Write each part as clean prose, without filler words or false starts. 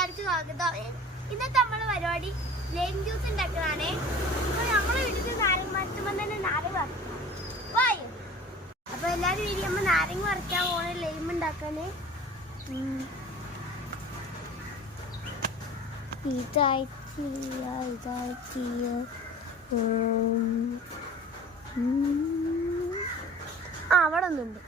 എല്ലാവർക്കും സ്വാഗതം. ഇന്നത്തെ നമ്മളെ പരിപാടി ലൈം ജ്യൂസ് ഉണ്ടാക്കണാണ്. അപ്പൊ നമ്മളെ വീട്ടിൽ നാരങ്ങ മരത്തുമ്പോൾ തന്നെ നാരങ്ങ വറക്കും. അപ്പൊ എല്ലാവരും വീട്ടിൽ നാരങ്ങ വറക്കാൻ പോണേ ലൈം ഉണ്ടാക്കാന്. അവിടെ ഒന്നുണ്ട്.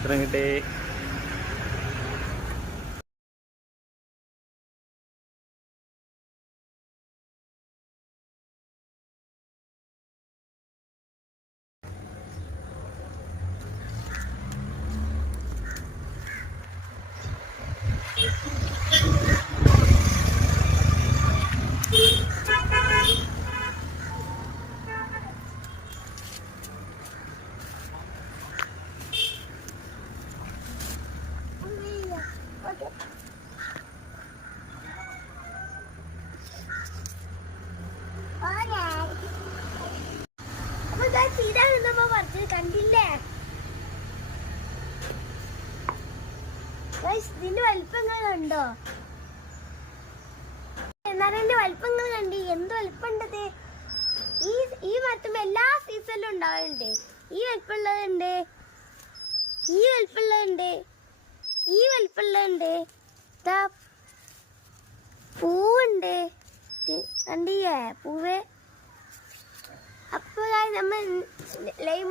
ഒന്നും കിട്ടേ കണ്ടില്ലേ? ഇതിന്റെ വലിപ്പങ്ങൾ കണ്ടോ? എന്നാലും വലിപ്പങ്ങൾ കണ്ടി എന്ത് വലിപ്പുണ്ടത്. ഈ മരത്തുമ്പോ എല്ലാ സീസണിലും ഉണ്ടാവുന്നുണ്ട്. ഈ വലിപ്പമുള്ളതുണ്ട്, ഈ വലിപ്പമുള്ളതുണ്ട്, ഈ വലിപ്പമുള്ളതുണ്ട്, പൂവുണ്ട്. കണ്ടില്ലേ പൂവ്? അപ്പൊ നമ്മൾ ലൈം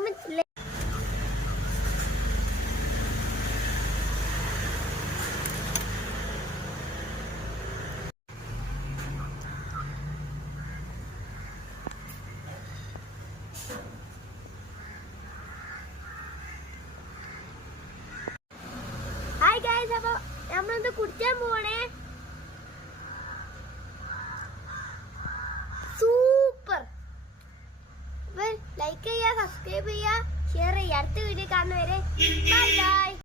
ഹായ് ഗൈസ്, അപ്പൊ നമ്മളൊന്ന് കുടിക്കാൻ പോണേ. സൂപ്പർ. ലൈക്ക് ചെയ്യുക, സബ്സ്ക്രൈബ് ചെയ്യുക, ഷെയർ ചെയ്യുക. അടുത്ത വീഡിയോ കാണുന്നവരെ ബൈ ബൈ.